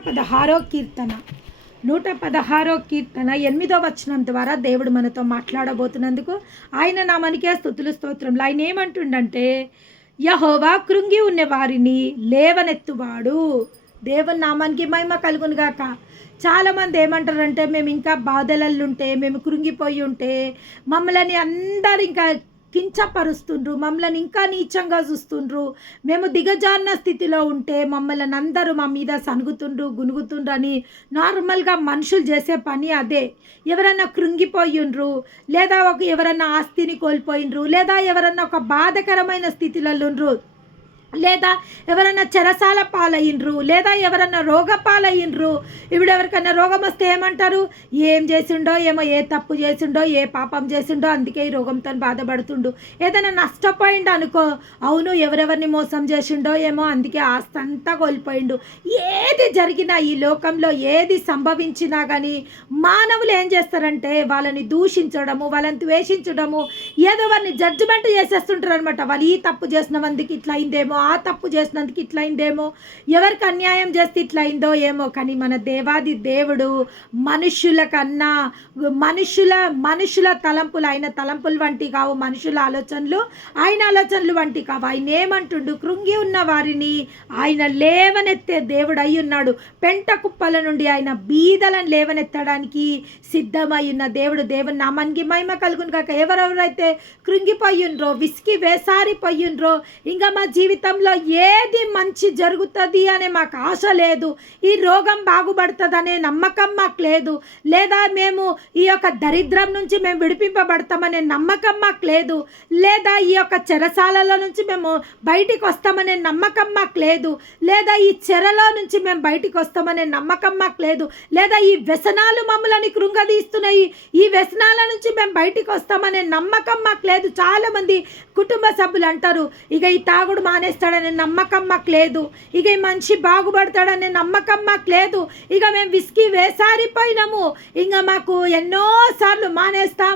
116 కీర్తన 116 కీర్తన 8వ వచనం ద్వారా దేవుడు మనతో మాట్లాడబోతున్నందుకు ఆయన నామానికే స్తుతులు స్తోత్రములు. ఆయన ఏమంటుండంటే, యెహోవా కృంగి ఉన్న వారిని లేవనెత్తువాడు. దేవుని నామానికి మహిమ కలుగును గాక. చాలామంది ఏమంటారంటే, మేము ఇంకా బాధలలో ఉంటే, మేము కృంగిపోయి ఉంటే మమ్మల్ని అందరు ఇంకా కించపరుస్తుండ్రు, మమ్మల్ని ఇంకా నీచంగా చూస్తుండ్రు, మేము దిగజారిన స్థితిలో ఉంటే మమ్మల్ని అందరూ మా మీద సనుగుతుండ్రు, గునుగుతుండ్రు అని నార్మల్గా మనుషులు చేసే పని అదే. ఎవరన్నా కృంగిపోయిండ్రు, లేదా ఎవరన్నా ఆస్తిని కోల్పోయిండ్రు, లేదా ఎవరన్నా ఒక బాధకరమైన స్థితిలో ఉండ్రు, లేదా ఎవరన్నా చెరసాల పాలయ్యిండ్రు, లేదా ఎవరన్నా రోగ పాలయ్యిండ్రు. ఇప్పుడు ఎవరికైనా రోగం వస్తే ఏమంటారు, ఏం చేసిండో ఏమో, ఏ తప్పు చేసిండో, ఏ పాపం చేసిండో, అందుకే ఈ రోగంతో బాధపడుతుండు. ఏదైనా నష్టపోయిండు అనుకో, అవును ఎవరెవరిని మోసం చేసిండో ఏమో, అందుకే ఆస్తి అంతా కోల్పోయిండు. ఏది జరిగినా ఈ లోకంలో ఏది సంభవించినా కానీ మానవులు ఏం చేస్తారంటే వాళ్ళని దూషించడము, వాళ్ళని ద్వేషించడము, ఏదో వారిని జడ్జిమెంట్ చేసేస్తుంటారు అనమాట. వాళ్ళు ఈ తప్పు చేసిన మందికి ఇట్లా అయిందేమో, ఆ తప్పు చేసినందుకు ఇట్లా అయిందేమో, ఎవరికి అన్యాయం చేస్తే ఇట్లా అయిందో ఏమో. కానీ మన దేవాది దేవుడు మనుషుల కన్నా మనుషుల తలంపులు ఆయన తలంపులు వంటి కావు, మనుషుల ఆలోచనలు ఆయన ఆలోచనలు వంటి కావు. ఆయన ఏమంటుండు, కృంగి ఉన్న వారిని ఆయన లేవనెత్తే దేవుడు అయి ఉన్నాడు. పెంట కుప్పల నుండి ఆయన బీదలను లేవనెత్తడానికి సిద్ధమై ఉన్న దేవుడు. దేవుని నామానికి మహిమ కలుగును కాక. ఎవరెవరైతే కృంగిపోయిండ్రో, విసికి వేసారిపోయిండ్రో, ఇంకా మా జీవితంలో ఏది మంచి జరుగుతుంది అనే మాకు ఆశ లేదు, ఈ రోగం బాగుపడుతుందనే నమ్మకం మాకు లేదు, లేదా మేము ఈ యొక్క దరిద్రం నుంచి మేము విడిపింపబడతామనే నమ్మకం మాకు లేదు, లేదా ఈ యొక్క చెరసాలలో నుంచి మేము బయటికి వస్తామనే నమ్మకం మాకు లేదు, లేదా ఈ చెరలో నుంచి మేము బయటికి వస్తామనే నమ్మకం మాకు లేదు, లేదా ఈ వ్యసనాలు మమ్మల్ని కృంగదీస్తున్నాయి, ఈ వ్యసనాల నుంచి మేము బయటికి వస్తామనే నమ్మకం మాకు లేదు. చాలామంది కుటుంబ సభ్యులు అంటారు, ఇక ఈ తాగుడు మానేస్తాడనే నమ్మకం మాకు లేదు, ఇక ఈ మనిషి బాగుపడతాడనే నమ్మకం మాకు లేదు, ఇక మేము విసికి వేసారిపోయినాము, ఇంకా మాకు ఎన్నోసార్లు మానేస్తా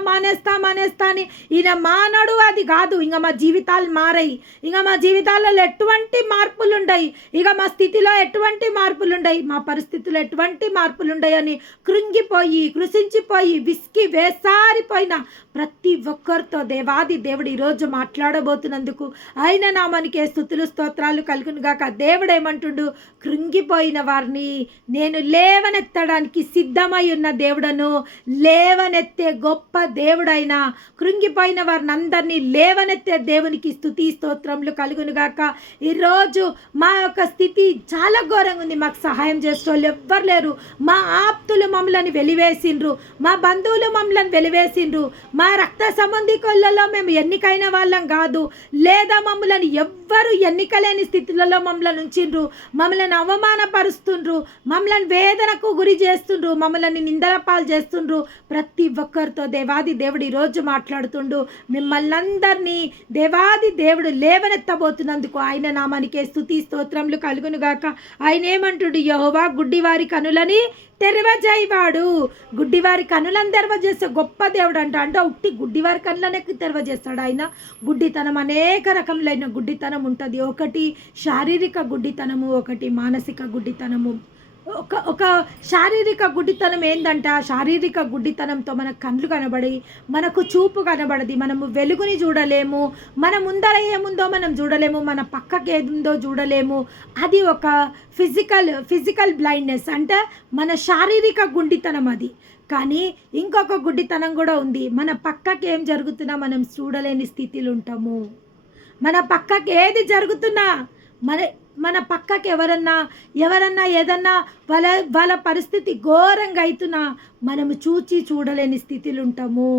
అని ఈయన మానడు. అది కాదు, ఇంకా మా జీవితాలు మారాయి, ఇంకా మా జీవితాలలో ఎటువంటి మార్పులు ఉండయి, ఇక మా స్థితిలో ఎటువంటి మార్పులు ఉండయి, మా పరిస్థితుల్లో ఎటువంటి మార్పులు ఉండయి అని కృంగిపోయి కృషించిపోయి విసికి వేసారిపోయిన ప్రతి ఒక్కరితో దేవాది దేవుడు ఈరోజు మాట్లాడబోతున్నందుకు ఆయన నామానికే స్తుతులు స్తోత్రాలు కలుగును గాక. దేవుడు ఏమంటుండు, కృంగిపోయిన వారిని నేను లేవనెత్తడానికి సిద్ధమై ఉన్న దేవుడను, లేవనెత్తే గొప్ప దేవుడైన కృంగిపోయిన వారిని అందరినీ లేవనెత్తే దేవునికి స్తుతి స్తోత్రములు కలుగును గాక. ఈరోజు మా యొక్క స్థితి చాలా ఘోరంగా ఉంది, మాకు సహాయం చేసేవాళ్ళు ఎవ్వరు లేరు, మా ఆప్తులు మమ్మల్ని వెలివేసిండ్రు, మా బంధువులు మమ్మల్ని వెలివేసిండ్రు, మా రక్త సంబంధికులలో మేము ఎన్నికైన వాళ్ళం కాదు, లేదా మమ్మల్ని ఎవ్వరు ఎన్నికలేని స్థితిలలో మమ్మల్ని ఉంచిండ్రు, మమ్మల్ని అవమానపరుస్తుండ్రు, మమ్మల్ని వేదనకు గురి చేస్తుండ్రు, మమ్మల్ని నిందల పాలు చేస్తుండ్రు. ప్రతి ఒక్కరితో దేవాది దేవుడు ఈరోజు మాట్లాడుతుండు. మిమ్మల్ని అందరినీ దేవాది దేవుడు లేవనెత్తబోతున్నందుకు ఆయన నామానికే స్తుతి స్తోత్రములు కలుగును గాక. ఆయన ఏమంటుడు, యెహోవా గుడ్డివారి కనులని తెరవజేయవాడు. గుడ్డివారి కనులను తెరవజేసే గొప్ప దేవుడు అంటే ఉట్టి గుడ్డివారి కనులనే తెరవజేస్తాడు ఆయన. గుడ్డితనం అనేక రకములైన గుడ్డితనం ఉంటుంది. ఒకటి శారీరక గుడ్డితనము, ఒకటి మానసిక గుడ్డితనము. ఒక శారీరక గుడ్డితనం ఏంటంటే, ఆ శారీరక గుడ్డితనంతో మన కళ్ళు కనబడి మనకు చూపు కనబడది, మనము వెలుగుని చూడలేము, మన ముందర ఏముందో మనం చూడలేము, మన పక్కకి ఏముందో చూడలేము. అది ఒక ఫిజికల్ బ్లైండ్నెస్ అంటే మన శారీరక గుడ్డితనం అది. కానీ ఇంకొక గుడ్డితనం కూడా ఉంది, మన పక్కకి ఏం జరుగుతున్నా మనం చూడలేని స్థితిలో ఉంటాము. మన పక్కకి ఏది జరుగుతున్నా మన పక్కకి ఎవరన్నా ఏదన్నా వాళ్ళ పరిస్థితి ఘోరంగా అవుతున్నా మనము చూడలేని స్థితిలో ఉంటాము.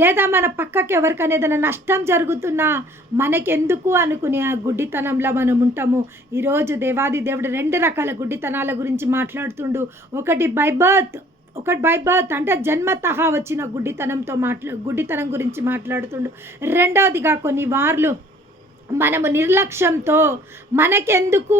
లేదా మన పక్కకి ఎవరికైనా ఏదైనా నష్టం జరుగుతున్నా మనకెందుకు అనుకునే ఆ గుడ్డితనంలో మనం ఉంటాము. ఈరోజు దేవాది దేవుడు 2 రకాల గుడ్డితనాల గురించి మాట్లాడుతుండు. ఒకటి బై బర్త్ అంటే జన్మతః వచ్చిన గుడ్డితనం గురించి మాట్లాడుతుండు. రెండవదిగా కొన్ని వార్లు మనము నిర్లక్ష్యంతో మనకెందుకు,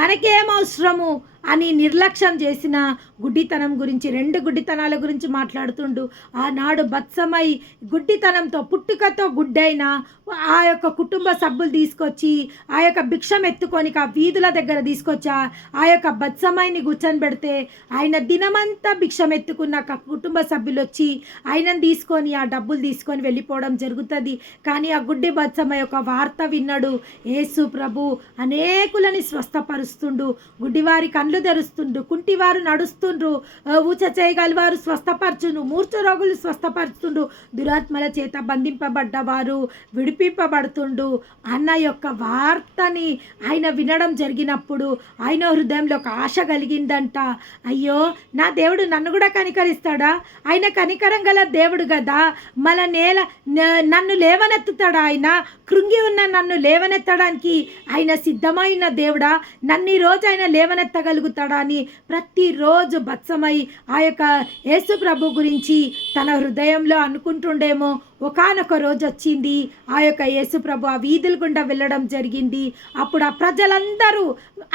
మనకేం అవసరము అని నిర్లక్ష్యం చేసిన గుడ్డితనం గురించి, 2 గుడ్డితనాల గురించి మాట్లాడుతుండు. ఆనాడు బత్సమై గుడ్డితనంతో, పుట్టుకతో గుడ్డైన ఆ యొక్క కుటుంబ సభ్యులు తీసుకొచ్చి ఆ యొక్క భిక్షం ఎత్తుకొని ఆ వీధుల దగ్గర తీసుకొచ్చి ఆ యొక్క బత్సమైని కూర్చొని పెడితే ఆయన దినమంతా భిక్షం ఎత్తుకున్న కుటుంబ సభ్యులు వచ్చి ఆయనను తీసుకొని ఆ డబ్బులు తీసుకొని వెళ్ళిపోవడం జరుగుతుంది. కానీ ఆ గుడ్డి బత్సమై ఒక వార్త విన్నాడు. యేసు ప్రభు అనేకులని స్వస్థపరుస్తుండు, గుడ్డివారి కళ్ళు తెరుస్తుండు, కుంటివారు నడుస్తుండ్రు, ఊచ చేయగలవారు స్వస్థపరచును, మూర్ఛ రోగులు స్వస్థపరుస్తుండు, దురాత్మల చేత బంధింపబడ్డవారు విడిపింపబడుతుండు అన్న యొక్క వార్తని ఆయన వినడం జరిగినప్పుడు ఆయన హృదయంలో ఒక ఆశ కలిగిందంట. అయ్యో, నా దేవుడు నన్ను కూడా కనికరిస్తాడా? ఆయన కనికరం గల దేవుడు కదా, నన్ను లేవనెత్తుతాడా? ఆయన కృంగి ఉన్న నన్ను లేవనెత్తడానికి ఆయన సిద్ధమైన దేవుడా? నన్ను ఈరోజు ఆయన లేవనెత్తగలుగుతాడా అని ప్రతిరోజు బత్సమై ఆ యొక్క యేసు ప్రభు గురించి తన హృదయంలో అనుకుంటుండేమో. ఒకానొక రోజు వచ్చింది, ఆ యొక్క యేసు ప్రభు ఆ వీధుల గుండా వెళ్ళడం జరిగింది. అప్పుడు ఆ ప్రజలందరూ,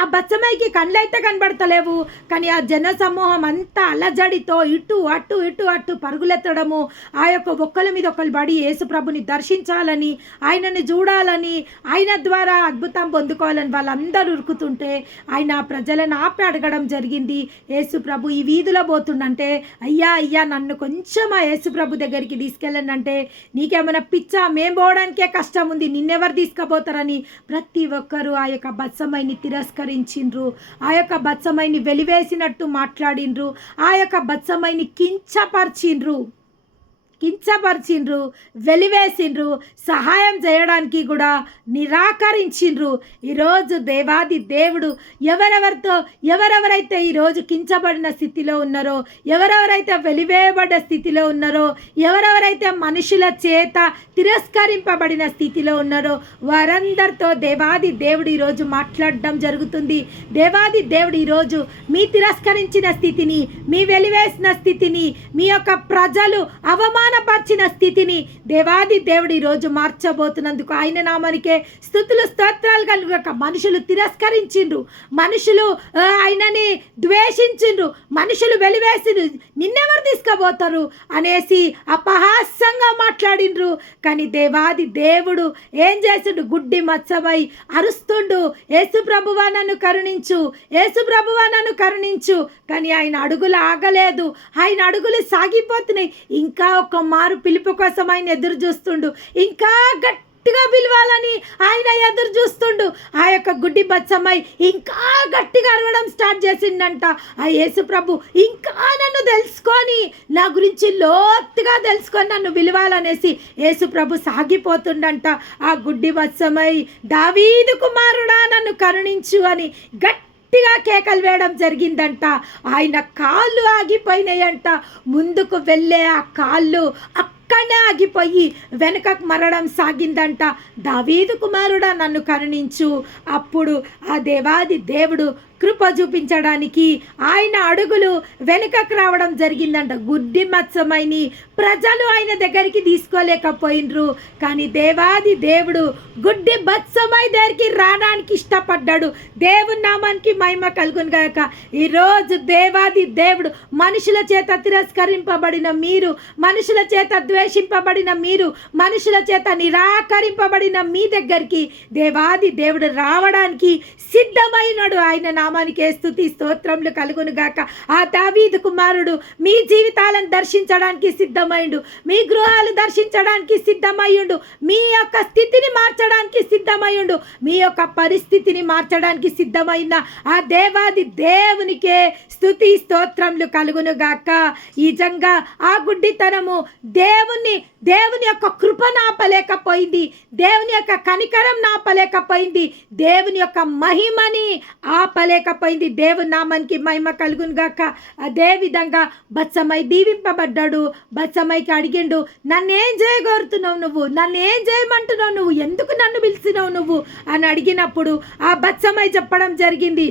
ఆ బత్సమైకి కళ్ళైతే కనబడతలేవు, కానీ ఆ జన సమూహం అంతా అలజడితో ఇటు అటు ఇటు అటు పరుగులెత్తడము, ఆ యొక్క ఒక్కల మీద ఒకరు పడి యేసు ప్రభుని దర్శించాలని, ఆయనని చూడాలని, ఆయన ద్వారా అద్భుతం పొందుకోవాలని వాళ్ళందరూ ఉరుకుతుంటే ఆయన ఆ ప్రజలను ఆపి అడగడం జరిగింది. యేసు ప్రభు ఈ వీధిలో పోతుండంటే, అయ్యా అయ్యా నన్ను కొంచెం ఆ యేసు ప్రభు దగ్గరికి తీసుకెళ్ళండి అంటే, నీకేమైనా పిచ్చా, మేము పోవడానికే కష్టం ఉంది, నిన్నెవరు తీసుకుపోతారని ప్రతి ఒక్కరూ ఆ యొక్క బత్సమైని తిరస్కరించిండ్రు. ఆ యొక్క బత్సమైని వెలివేసినట్టు మాట్లాడిండ్రు. ఆ యొక్క బత్సమైని కించపరిచిండ్రు, వెలివేసిండ్రు, సహాయం చేయడానికి కూడా నిరాకరించిండ్రు. ఈరోజు దేవాది దేవుడు ఎవరెవరైతే ఈరోజు కించబడిన స్థితిలో ఉన్నారో, ఎవరెవరైతే వెలివేయబడ్డ స్థితిలో ఉన్నారో, ఎవరెవరైతే మనుషుల చేత తిరస్కరింపబడిన స్థితిలో ఉన్నారో వారందరితో దేవాది దేవుడు ఈరోజు మాట్లాడడం జరుగుతుంది. దేవాది దేవుడు ఈరోజు మీ తిరస్కరించిన స్థితిని, మీ వెలివేసిన స్థితిని, మీ యొక్క ప్రజలు అవమానపరిచిన స్థితిని దేవాది దేవుడు ఈరోజు మార్చబోతున్నందుకు ఆయన నామానికే స్తుతులు స్తోత్రాలు కలుగాక. మనుషులు తిరస్కరించిండ్రు, మనుషులు ఆయనని ద్వేషించిండ్రు, మనుషులు వెలివేసిండ్రు, నిన్నెవరు తీసుకుపోతారు అనేసి అపహాస్యంగా మాట్లాడిండ్రు. కానీ దేవాది దేవుడు ఏం చేసిండు? గుడ్డి మత్సమై అరుస్తుండు, యేసు ప్రభువా నన్ను కరుణించు, యేసు ప్రభువా నన్ను కరుణించు. కానీ ఆయన అడుగులు ఆగలేదు, ఆయన అడుగులు సాగిపోతున్నాయి. ఇంకా ఒక మారు పిలుపు కోసం ఆయన ఎదురు చూస్తుండు, ఇంకా గట్టిగా పిలవాలని ఆయన ఎదురు చూస్తుండు. ఆ యొక్క గుడ్డి బత్సమై ఇంకా గట్టిగా అరవడం స్టార్ట్ చేసిండంట. ఆ యేసు ప్రభు ఇంకా నన్ను తెలుసుకొని, నా గురించి లోతుగా తెలుసుకొని నన్ను పిలవాలనేసి యేసు ప్రభు సాగిపోతుండంట. ఆ గుడ్డి బత్సమై, దావీదు కుమారుడా నన్ను కరుణించు అని గట్టిగా కేకలు వేయడం జరిగిందంట. ఆయన కాళ్ళు ఆగిపోయినాయంట. ముందుకు వెళ్ళే ఆ కాళ్ళు అక్కడనే ఆగిపోయి వెనుకకు మరడం సాగిందంట. దావీదు కుమారుడా నన్ను కరుణించు. అప్పుడు ఆ దేవాది దేవుడు కృప చూపించడానికి ఆయన అడుగులు వెనుకకు రావడం జరిగిందంట. గుడ్డి మత్సమైని ప్రజలు ఆయన దగ్గరికి తీసుకోలేకపోయినరు, కానీ దేవాది దేవుడు గుడ్డి బత్సమై దగ్గరికి రావడానికి ఇష్టపడ్డాడు. దేవుని నామానికి మహిమ కలుగును గాక. ఈరోజు దేవాది దేవుడు మనుషుల చేత తిరస్కరింపబడిన మీరు, మనుషుల చేత ద్వేషింపబడిన మీరు, మనుషుల చేత నిరాకరింపబడిన మీ దగ్గరికి దేవాది దేవుడు రావడానికి సిద్ధమైనడు. ఆయన నామానికే స్తుతి స్తోత్రములు కలుగును గాక. ఆ దావీదు కుమారుడు మీ జీవితాలను దర్శించడానికి సిద్ధమైండు, మీ గృహాలు దర్శించడానికి సిద్ధమయ్యుండు, మీ యొక్క స్థితిని మార్చడానికి సిద్ధమయ్యుండు, మీ యొక్క పరిస్థితిని మార్చడానికి సిద్ధమైన ఆ దేవాది దేవునికే స్తుతి స్తోత్రములు కలుగును గాక. నిజంగా ఆ గుడ్డితనము దేవుని యొక్క కృప నాపలేకపోయింది, దేవుని యొక్క కనికరం నాపలేకపోయింది, దేవుని యొక్క మహిమని ఆపలేకపోయింది. దేవుని నామానికి మహిమ కలుగును గాక. అదే విధంగా బత్సమై దీవింపబడ్డాడు. బత్సమైకి అడిగిండు, నన్నేం చేయగోరుతున్నావు నువ్వు, నన్ను ఏం చేయమంటున్నావు నువ్వు, ఎందుకు నన్ను పిలిచినావు నువ్వు అని అడిగినప్పుడు ఆ బత్సమై చెప్పడం జరిగింది,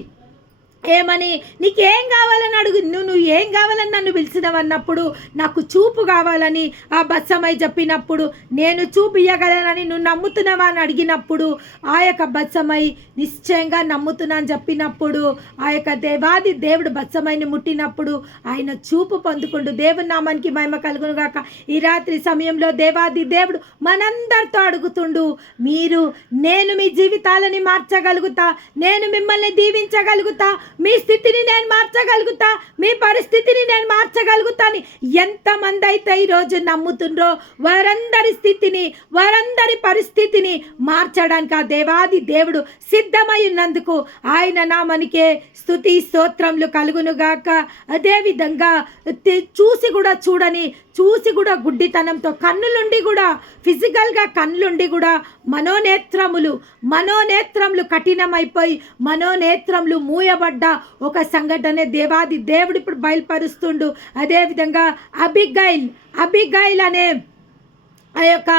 ఏమని, నీకేం కావాలని అడుగు, నువ్వు ఏం కావాలని నన్ను పిలిచినవన్నప్పుడు నాకు చూపు కావాలని ఆ బత్సమై చెప్పినప్పుడు, నేను చూపు ఇయ్యగలనని నువ్వు నమ్ముతున్నావా అని అడిగినప్పుడు ఆ యొక్క బత్సమై నిశ్చయంగా నమ్ముతున్నా అని చెప్పినప్పుడు ఆ యొక్క దేవాది దేవుడు బత్సమైని ముట్టినప్పుడు ఆయన చూపు పొందుకుంటూ దేవుని నామానికి మహిమ కలుగును గాక. ఈ రాత్రి సమయంలో దేవాది దేవుడు మనందరితో అడుగుతుండు, నేను మీ జీవితాలని మార్చగలుగుతా, నేను మిమ్మల్ని దీవించగలుగుతా, మీ స్థితిని నేను మార్చగలుగుతా, మీ పరిస్థితిని నేను మార్చగలుగుతా అని ఎంతమంది అయితే ఈరోజు నమ్ముతుండ్రో వారందరి స్థితిని, వారందరి పరిస్థితిని మార్చడానికి ఆ దేవాది దేవుడు సిద్ధమై ఉన్నందుకు ఆయన నామనికే స్తుతి స్తోత్రములు కలుగునుగాక. అదేవిధంగా చూసి కూడా గుడ్డితనంతో కన్నులుండి కూడా, ఫిజికల్గా కన్నులుండి కూడా మనోనేత్రములు కఠినమైపోయి మనోనేత్రములు మూయబడ్డ ఒక సంఘటన దేవాది దేవుడు ఇప్పుడు బయలుపరుస్తుండు. అదేవిధంగా అబిగైల్ అనే ఆ యొక్క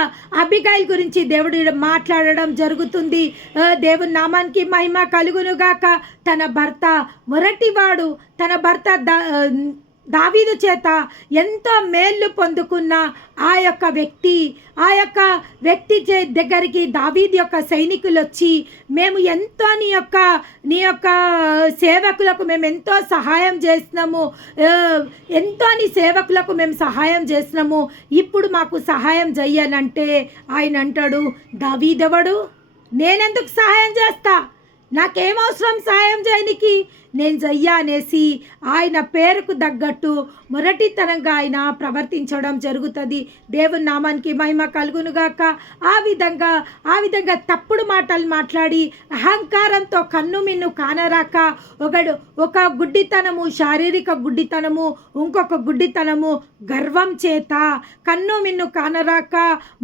అబిగైల్ గురించి దేవుడు మాట్లాడడం జరుగుతుంది. దేవుని నామానికి మహిమ కలుగునుగాక. తన భర్త మొరటివాడు, తన భర్త దావీదు చేత ఎంతో మేళ్ళు పొందుకున్న ఆ యొక్క వ్యక్తి దగ్గరికి దావీదు యొక్క సైనికులు వచ్చి, మేము ఎంతో నీ యొక్క సేవకులకు మేము ఎంతో సహాయం చేసినాము, నీ సేవకులకు మేము సహాయం చేసినాము, ఇప్పుడు మాకు సహాయం చెయ్యాలంటే ఆయన అంటాడు, దావీదెవడు, నేనెందుకు సహాయం చేస్తా, నాకేమవసరం సహాయం చేయనికి, నేను చెయ్యా అనేసి ఆయన పేరుకు తగ్గట్టు మొరటితనంగా ఆయన ప్రవర్తించడం జరుగుతుంది. దేవుని నామానికి మహిమ కలుగునుగాక. ఆ విధంగా తప్పుడు మాటలు మాట్లాడి అహంకారంతో కన్ను మిన్ను కానరాక ఒక గుడ్డితనము, శారీరక గుడ్డితనము, ఇంకొక గుడ్డితనము గర్వం చేత కన్ను మిన్ను కానరాక,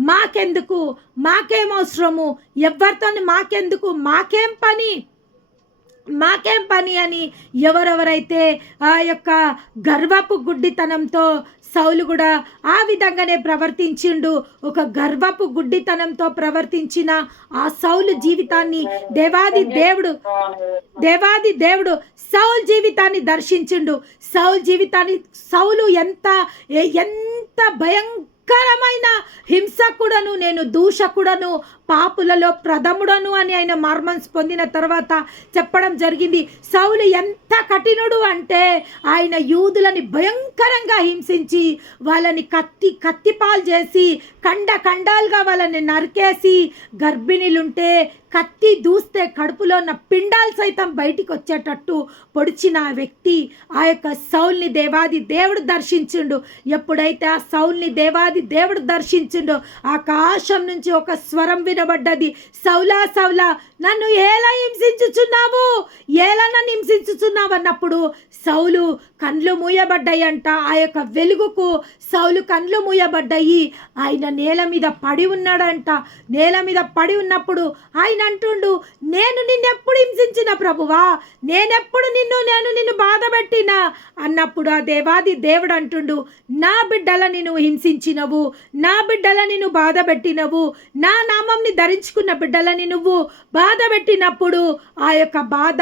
మాకెందుకు, మాకేం అవసరము, ఎవరితో మాకెందుకు, మాకేం పని అని ఎవరెవరైతే ఆ యొక్క గర్వపు గుడ్డితనంతో, సౌలు కూడా ఆ విధంగానే ప్రవర్తించిండు. ఒక గర్వపు గుడ్డితనంతో ప్రవర్తించిన ఆ సౌలు జీవితాన్ని దేవాది దేవుడు సౌలు జీవితాన్ని దర్శించిండు. సౌలు ఎంత భయంకరమైన హింసకుడను, నేను దూషకుడను, పాపులలో ప్రథముడను అని ఆయన మార్మన్స్ పొందిన తర్వాత చెప్పడం జరిగింది. సౌలు ఎంత కఠినుడు అంటే ఆయన యూదులని భయంకరంగా హింసించి వాళ్ళని కత్తిపాలు చేసి ఖండాలుగా వాళ్ళని నరికేసి, గర్భిణీలుంటే కత్తి దూస్తే కడుపులో ఉన్న పిండాలు సైతం బయటికి వచ్చేటట్టు పొడిచిన ఆ వ్యక్తి ఆ యొక్క సౌల్ని దేవాది దేవుడు దర్శించిండు. ఎప్పుడైతే ఆ సౌల్ని దేవాది దేవుడు దర్శించిండో ఆకాశం నుంచి ఒక స్వరం వినబడ్డది, సౌలా సౌలా నన్ను ఎలా హింసించుచున్నావు అన్నప్పుడు సౌలు కండ్లు మూయబడ్డాయంట. ఆ యొక్క వెలుగుకు సౌలు కండ్లు మూయబడ్డాయి. ఆయన నేల మీద పడి ఉన్నాడంట. నేల మీద పడి ఉన్నప్పుడు ఆయన అంటుండు, నేను నిన్నెప్పుడు హింసించిన ప్రభువా, నేను నిన్ను బాధ పెట్టినా అన్నప్పుడు ఆ దేవాది దేవుడు అంటుండు, నా బిడ్డలని నువ్వు హింసించినవు, నా బిడ్డలని నువ్వు బాధ పెట్టినవు, నా నామంని ధరించుకున్న బిడ్డలని నువ్వు బాధ పెట్టినప్పుడు ఆ యొక్క బాధ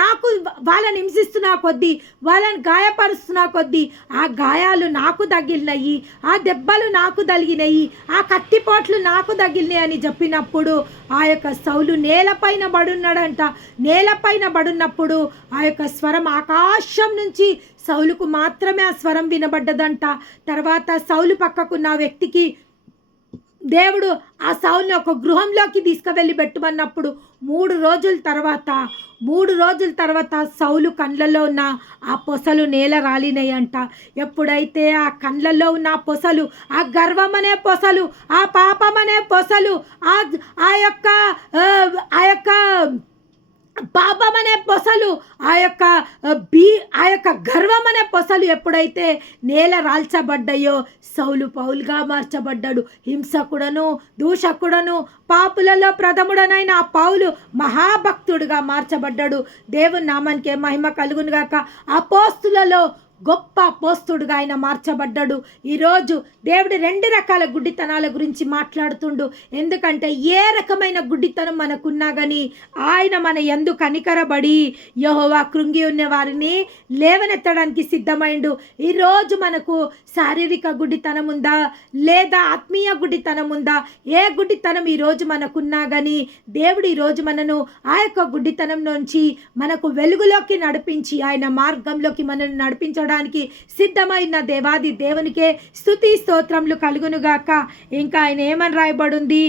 నాకు వాళ్ళని హింసిస్తున్నా కొద్దీ, వాళ్ళని గాయపరుస్తున్నా కొద్దీ ఆ గాయాలు నాకు తగిలినాయి, ఆ దెబ్బలు నాకు తగిలినాయి, ఆ కత్తిపోట్లు నాకు తగిలినాయి అని చెప్పినప్పుడు ఆ యొక్క సౌలు నేలపైన పడున్నాడంట. నేలపైన పడున్నప్పుడు ఆ యొక్క స్వరం ఆకాశం నుంచి సౌలుకు మాత్రమే ఆ స్వరం వినబడ్డదంట. తర్వాత సౌలు పక్కకున్న వ్యక్తికి దేవుడు ఆ సౌలుని ఒక గృహంలోకి తీసుకువెళ్ళి పెట్టుమన్నప్పుడు 3 రోజుల తర్వాత సౌలు కండ్లలో ఉన్న ఆ పొసలు నేల రాలినాయంట. ఎప్పుడైతే ఆ కండ్లలో ఉన్న ఆ పొసలు, ఆ గర్వం అనే పొసలు, ఆ పాపం అనే పొసలు, ఆ యొక్క పాపం అనే పొసలు, ఆ యొక్క గర్వం అనే పొసలు ఎప్పుడైతే నేల రాల్చబడ్డాయో సౌలు పౌలుగా మార్చబడ్డాడు. హింసకుడను, దూషకుడను, పాపులలో ప్రథముడనైన ఆ పౌలు మహాభక్తుడుగా మార్చబడ్డాడు. దేవుని నామానికి మహిమ కలుగునుగాక. అపోస్తులలో గొప్ప అపోస్తుడుగా ఆయన మార్చబడ్డాడు. ఈరోజు దేవుడు 2 రకాల గుడ్డితనాల గురించి మాట్లాడుతుండు. ఎందుకంటే ఏ రకమైన గుడ్డితనం మనకున్నా కానీ ఆయన మన యందు కనికరబడి యెహోవా కృంగి ఉన్న వారిని లేవనెత్తడానికి సిద్ధమైండు. ఈరోజు మనకు శారీరక గుడ్డితనం ఉందా, లేదా ఆత్మీయ గుడ్డితనం ఉందా? ఏ గుడ్డితనం ఈరోజు మనకున్నా కానీ దేవుడు ఈరోజు మనను ఆ యొక్క గుడ్డితనం నుంచి మనకు వెలుగులోకి నడిపించి ఆయన మార్గంలోకి మనల్ని నడిపించడానికి సిద్ధమైన దేవాది దేవునికే స్తుతి స్తోత్రములు కలుగునుగాక. ఇంకా ఆయన ఏమని రాయబడింది?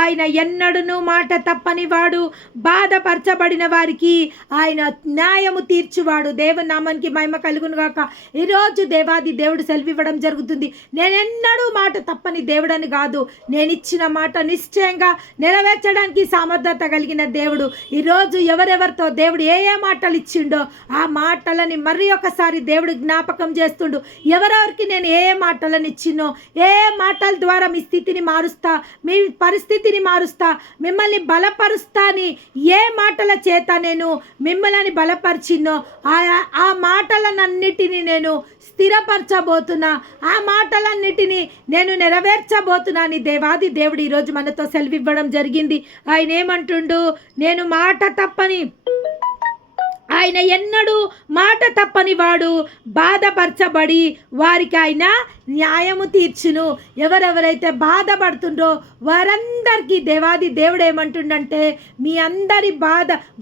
ఆయన ఎన్నడూను మాట తప్పని వాడు, బాధపరచబడిన వారికి ఆయన న్యాయము తీర్చువాడు. దేవుని నామానికి మహిమ కలుగునుగాక. ఈరోజు దేవాది దేవుడు సెలవివ్వడం జరుగుతుంది. నేనెన్నడూ మాట తప్పని దేవుడని కాదు, నేను ఇచ్చిన మాట నిశ్చయంగా నెరవేర్చడానికి సామర్థ్యత కలిగిన దేవుడు. ఈరోజు ఎవరెవరితో దేవుడు ఏ ఏ మాటలు ఇచ్చిండో ఆ మాటలని మరి ఒకసారి దేవుడు జ్ఞాపకం చేస్తుండు. ఎవరెవరికి నేను ఏ ఏ మాటలను ఇచ్చినో, ఏ ఏ మాటల ద్వారా మీ స్థితిని మారుస్తా, మీ పరిస్థితిని మారుస్తా, మిమ్మల్ని బలపరుస్తా అని ఏ మాటల చేత నేను మిమ్మల్ని బలపరిచినో ఆ మాటలన్నిటినీ నేను స్థిరపరచబోతున్నా, ఆ మాటలన్నిటినీ నేను నెరవేర్చబోతున్నా అని దేవాది దేవుడు ఈరోజు మనతో సెలవివ్వడం జరిగింది. ఆయన ఏమంటుండు? నేను మాట తప్పని, ఆయన ఎన్నడూ మాట తప్పని వాడు, బాధపరచబడి వారికి ఆయన న్యాయము తీర్చును. ఎవరెవరైతే బాధపడుతుండ్రో వారందరికీ దేవాది దేవుడు ఏమంటుండంటే, మీ అందరి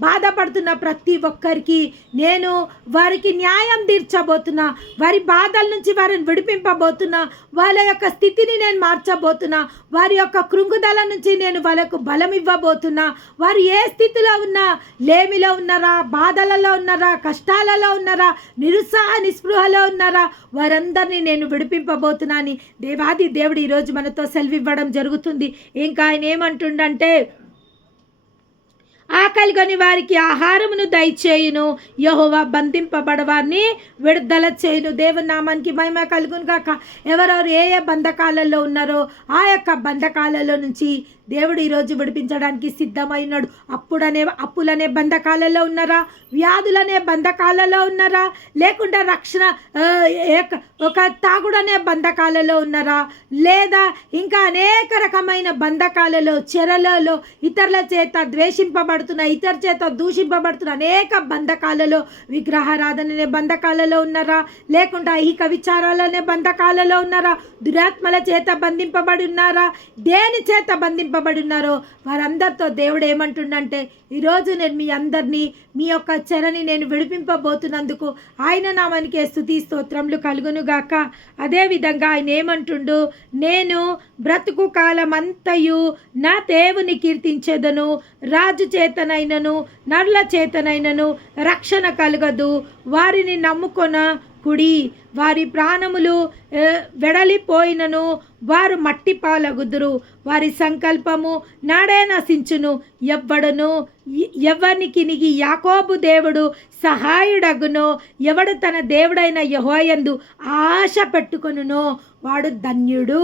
బాధపడుతున్న ప్రతి ఒక్కరికి నేను వారికి న్యాయం తీర్చబోతున్నా, వారి బాధల నుంచి వారిని విడిపింపబోతున్నా, వాళ్ళ యొక్క స్థితిని నేను మార్చబోతున్నా, వారి యొక్క కృంగుదల నుంచి నేను వాళ్ళకు బలం ఇవ్వబోతున్నా. వారు ఏ స్థితిలో ఉన్నా, లేమిలో ఉన్నారా, బాధలలో ఉన్నారా, కష్టాలలో ఉన్నారా, నిరుత్సాహ నిస్పృహలో ఉన్నారా, వారందరినీ నేను విడిపింపబోతున్నా అని దేవాది దేవుడు ఈరోజు మనతో సెలవివ్వడం జరుగుతుంది. ఇంకా ఆయన ఏమంటుండంటే, ఆకలి కొని వారికి ఆహారమును దయచేయును, యెహోవా బంధింపబడవారిని విడుదల చేయును. దేవుని నామానికి మహిమ కలుగును గాక. ఎవరెవరు ఏ ఏ బంధకాలలో ఉన్నారో ఆ యొక్క బంధకాలలో నుంచి దేవుడు ఈరోజు విడిపించడానికి సిద్ధమైనాడు. అప్పులనే బంధకాలలో ఉన్నారా, వ్యాధులనే బంధకాలలో ఉన్నారా, లేకుండా రక్షణ ఒక తాగుడనే బంధకాలలో ఉన్నారా, లేదా ఇంకా అనేక రకమైన బంధకాలలో, చెరలలో, ఇతరుల చేత ద్వేషింపబడుతున్న, ఇతరుల చేత దూషింపబడుతున్న అనేక బంధకాలలో, విగ్రహారాధననే బంధకాలలో ఉన్నారా, లేకుండా ఐహిక విచారాలనే బంధకాలలో ఉన్నారా, దురాత్మల చేత బంధింపబడి ఉన్నారా, దేని చేత బంధింపబడి ఉన్నారో వారందరితో దేవుడు ఏమంటుండంటే, ఈరోజు నేను మీ అందరినీ మీ యొక్క చెరని నేను విడిపింపబోతున్నందుకు ఆయన నామానికే స్తుతి స్తోత్రములు కలుగునుగాక. అదేవిధంగా ఆయన ఏమంటుండు? నేను బ్రతుకు కాలమంతయు నా దేవుని కీర్తించేదను, రాజు చేతనైనను నరుల చేతనైనను రక్షణ కలగదు. వారిని నమ్ముకొన కుడి, వారి ప్రాణములు వెడలిపోయినను వారు మట్టి పాలగుదురు. వారి సంకల్పము నాడే నశించును. ఎవరికి యాకోబు దేవుడు సహాయుడగునో, ఎవడు తన దేవుడైన యెహోవాయందు ఆశ పెట్టుకొనునో వాడు ధన్యుడు.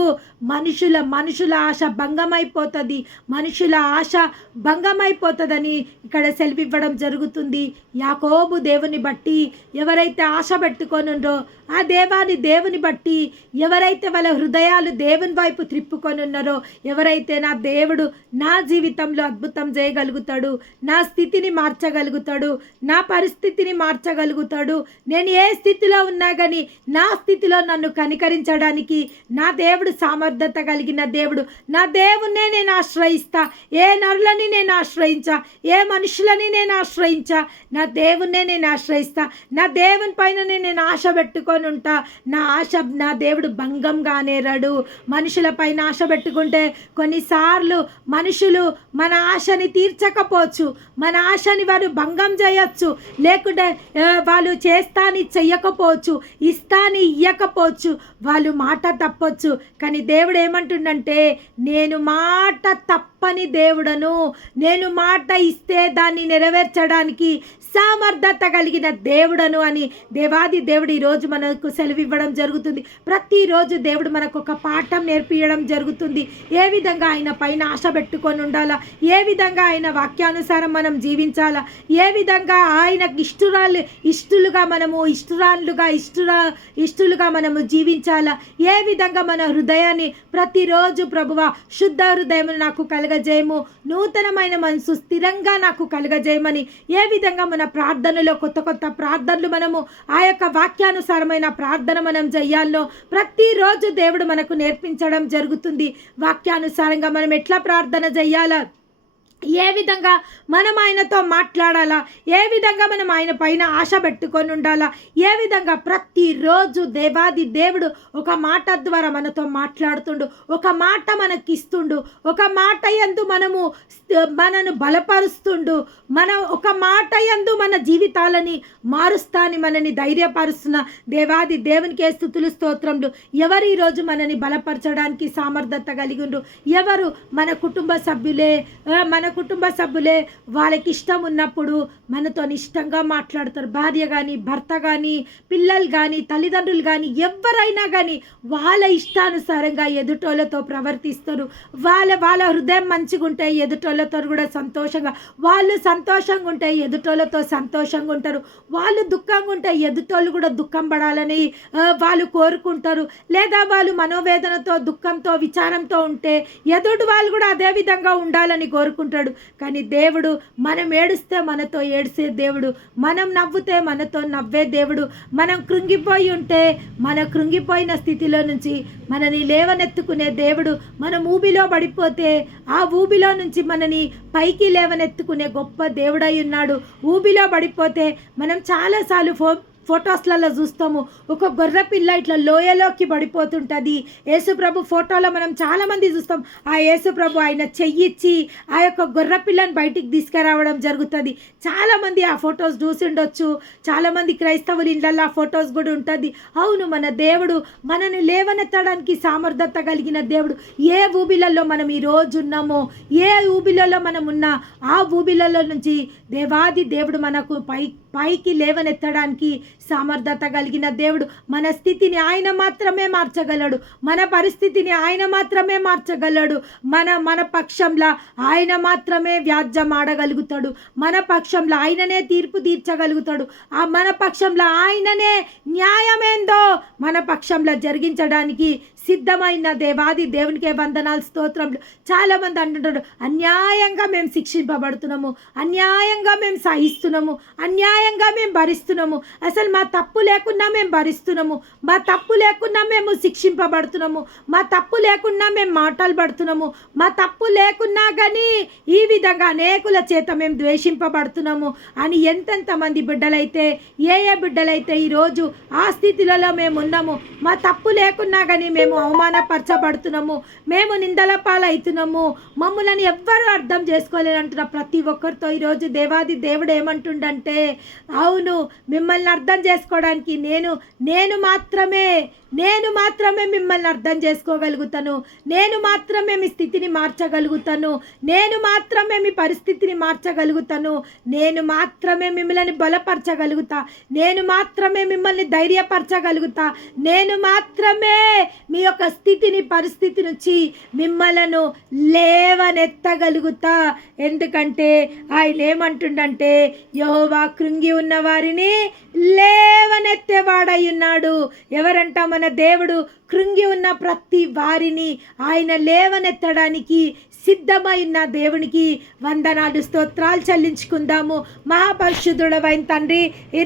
మనుషుల ఆశ భంగమైపోతుంది, మనుషుల ఆశ భంగమైపోతుందని ఇక్కడ సెలవివ్వడం జరుగుతుంది. యాకోబు దేవుని బట్టి ఎవరైతే ఆశ పెట్టుకొనుండ్రో, ఆ దేవుని బట్టి ఎవరైతే వాళ్ళ హృదయాలు దేవుని వైపు త్రిప్పుకొని ఉన్నారో, ఎవరైతే నా దేవుడు నా జీవితంలో అద్భుతం చేయగలుగుతాడు, నా స్థితిని మార్చగలుగుతాడు, నా పరిస్థితిని మార్చగలుగుతాడు, నేను ఏ స్థితిలో ఉన్నా కానీ నా స్థితిలో నన్ను కనికరించడానికి నా దేవుడు సామర్థ్యత కలిగిన దేవుడు. నా దేవుణ్ణే నేను ఆశ్రయిస్తా, ఏ నరులని నేను ఆశ్రయించా, ఏ మనుషులని నేను ఆశ్రయించా, నా దేవుణ్ణే నేను ఆశ్రయిస్తా. నా దేవుని పైన నేను ఆశ పెట్టుకొని ఉంటా. నా ఆశ నా దేవుడు భంగం కానేరాడు. మనుషుల పైన ఆశ పెట్టుకుంటే కొన్నిసార్లు మనుషులు మన ఆశని తీర్చకపోవచ్చు, మన ఆశని వారు భంగం చేయొచ్చు, లేకుంటే వాళ్ళు చేస్తాని చెయ్యకపోవచ్చు, ఇస్తాని ఇయ్యకపోవచ్చు, వాళ్ళు మాట తప్పొచ్చు. కానీ దేవుడు ఏమంటుండంటే, నేను మాట తప్పని దేవుడను, నేను మాట ఇస్తే దాన్ని నెరవేర్చడానికి సమర్థత కలిగిన దేవుడను అని దేవాది దేవుడు ఈరోజు మనకు సెలవివ్వడం జరుగుతుంది. ప్రతిరోజు దేవుడు మనకు ఒక పాఠం నేర్పించడం జరుగుతుంది. ఏ విధంగా ఆయన పైన ఆశ పెట్టుకొని ఉండాలా, ఏ విధంగా ఆయన వాక్యానుసారం మనం జీవించాలా, ఏ విధంగా ఆయనకు ఇష్టలుగా మనము ఇష్టలుగా మనము జీవించాలా, ఏ విధంగా మన హృదయాన్ని ప్రతిరోజు ప్రభువా శుద్ధ హృదయం నాకు కలగజేయము, నూతనమైన మనసు స్థిరంగా నాకు కలగజేయమని ఏ విధంగా మన ప్రార్థనలో కొత్త ప్రార్థనలు మనము ఆ యొక్క వాక్యానుసారమైన ప్రార్థన మనం చెయ్యాలో ప్రతిరోజు దేవుడు మనకు నేర్పించడం జరుగుతుంది. వాక్యానుసారంగా మనం ఎట్లా ప్రార్థన చెయ్యాలా, ఏ విధంగా మనం ఆయనతో మాట్లాడాలా, ఏ విధంగా మనం ఆయన పైన ఆశ పెట్టుకొని ఉండాలా, ఏ విధంగా ప్రతిరోజు దేవాది దేవుడు ఒక మాట ద్వారా మనతో మాట్లాడుతుండు, ఒక మాట మనకిస్తుండు, ఒక మాట యందు మనను బలపరుస్తుండు, ఒక మాట యందు మన జీవితాలని మారుస్తాని మనని ధైర్యపరుస్తున్న దేవాది దేవునికే స్తుతులు స్తోత్రములు. ఎవరు ఈరోజు మనని బలపరచడానికి సామర్థ్యత కలిగిండ్రు? ఎవరు? మన కుటుంబ సభ్యులే. వాళ్ళకి ఇష్టం ఉన్నప్పుడు మనతో ఇష్టంగా మాట్లాడతారు. భార్య కానీ, భర్త కానీ, పిల్లలు కానీ, తల్లిదండ్రులు కానీ, ఎవరైనా కానీ వాళ్ళ ఇష్టానుసారంగా ఎదుటోళ్ళతో ప్రవర్తిస్తారు. వాళ్ళ హృదయం మంచిగా ఉంటే ఎదుటోళ్ళతో కూడా సంతోషంగా, వాళ్ళు సంతోషంగా ఉంటే ఎదుటోళ్ళతో సంతోషంగా ఉంటారు. వాళ్ళు దుఃఖంగా ఉంటే ఎదుటోళ్ళు కూడా దుఃఖం పడాలని వాళ్ళు కోరుకుంటారు. లేదా వాళ్ళు మనోవేదనతో, దుఃఖంతో, విచారంతో ఉంటే ఎదుటి వాళ్ళు కూడా అదే విధంగా ఉండాలని కోరుకుంటాడు. కానీ దేవుడు మనం ఏడుస్తే మనతో ఏడ్చే దేవుడు, మనం నవ్వుతే మనతో నవ్వే దేవుడు, మనం కృంగిపోయి ఉంటే మన కృంగిపోయిన స్థితిలో నుంచి మనని లేవనెత్తుకునే దేవుడు, మనం ఊబిలో పడిపోతే ఆ ఊబిలో నుంచి మనని పైకి లేవనెత్తుకునే గొప్ప దేవుడై ఉన్నాడు. ఊబిలో పడిపోతే మనం చాలాసార్లు ఫొటోస్లలో చూస్తాము, ఒక గొర్రె పిల్ల ఇట్లా లోయలోకి పడిపోతుంటుంది. యేసుప్రభు ఫోటోలో మనం చాలామంది చూస్తాం. ఆ యేసుప్రభు ఆయన చెయ్యిచ్చి ఆ యొక్క గొర్రె పిల్లని బయటికి తీసుకురావడం జరుగుతుంది. చాలామంది ఆ ఫొటోస్ చూసిండొచ్చు. చాలామంది క్రైస్తవుల ఇళ్ళల్లో ఆ ఫొటోస్ కూడా ఉంటుంది. అవును, మన దేవుడు మనని లేవనెత్తడానికి సామర్థ్యత కలిగిన దేవుడు. ఏ ఊబిలలో మనం ఈరోజు ఉన్నామో, ఏ ఊబిలలో మనం ఉన్నా ఆ ఊబిలలో నుంచి దేవాది దేవుడు మనకు పైకి లేవనెత్తడానికి సామర్థ్యత కలిగిన దేవుడు. మన స్థితిని ఆయన మాత్రమే మార్చగలడు, మన పరిస్థితిని ఆయన మాత్రమే మార్చగలడు. మన పక్షంలో ఆయన మాత్రమే వ్యాజ్యం ఆడగలుగుతాడు, మన పక్షంలో ఆయననే తీర్పు తీర్చగలుగుతాడు. మన పక్షంలో ఆయననే న్యాయమేందో మన పక్షంలో జరిగించడానికి సిద్ధమైన దేవాది దేవునికే వందనాలు, స్తోత్రములు. చాలామంది అంటుంటారు, అన్యాయంగా మేము శిక్షింపబడుతున్నాము, అన్యాయంగా మేము సహిస్తున్నాము, అన్యాయంగా మేము భరిస్తున్నాము. అసలు మా తప్పు లేకున్నా మేము భరిస్తున్నాము, మా తప్పు లేకున్నా మేము శిక్షింపబడుతున్నాము, మా తప్పు లేకున్నా మేము మాటలు పడుతున్నాము, మా తప్పు లేకున్నా కానీ ఈ విధంగా అనేకుల చేత మేము ద్వేషింపబడుతున్నాము అని ఎంతెంతమంది బిడ్డలైతే, ఏ బిడ్డలైతే ఈరోజు ఆ స్థితిలలో మేము ఉన్నాము. మా తప్పు లేకున్నా కానీ మేము అవమానపరచబడుతున్నాము, మేము నిందల పాలవుతున్నాము, మమ్మల్ని ఎవ్వరూ అర్థం చేసుకోలేనంటున్న ప్రతి ఒక్కరితో ఈరోజు దేవాది దేవుడు ఏమంటుండంటే, అవును, మిమ్మల్ని అర్థం చేసుకోవడానికి నేను మాత్రమే మిమ్మల్ని అర్థం చేసుకోగలుగుతాను, నేను మాత్రమే మీ స్థితిని మార్చగలుగుతాను, నేను మాత్రమే మీ పరిస్థితిని మార్చగలుగుతాను, నేను మాత్రమే మిమ్మల్ని బలపరచగలుగుతా, నేను మాత్రమే మిమ్మల్ని ధైర్యపరచగలుగుతా, నేను మాత్రమే మీ యొక్క స్థితిని, పరిస్థితి నుంచి మిమ్మలను లేవనెత్తగలుగుతా. ఎందుకంటే ఆయన ఏమంటుండంటే, యెహోవా కృంగి ఉన్న వారిని లేవనెత్తేవాడై ఉన్నాడు. ఎవరంట? మన దేవుడు కృంగి ఉన్న ప్రతి వారిని ఆయన లేవనెత్తడానికి సిద్ధమైన దేవునికి వందనాలు, స్తోత్రాలు చెల్లించుకుందాము. మహాపరిశుద్ధుడవైన తండ్రి,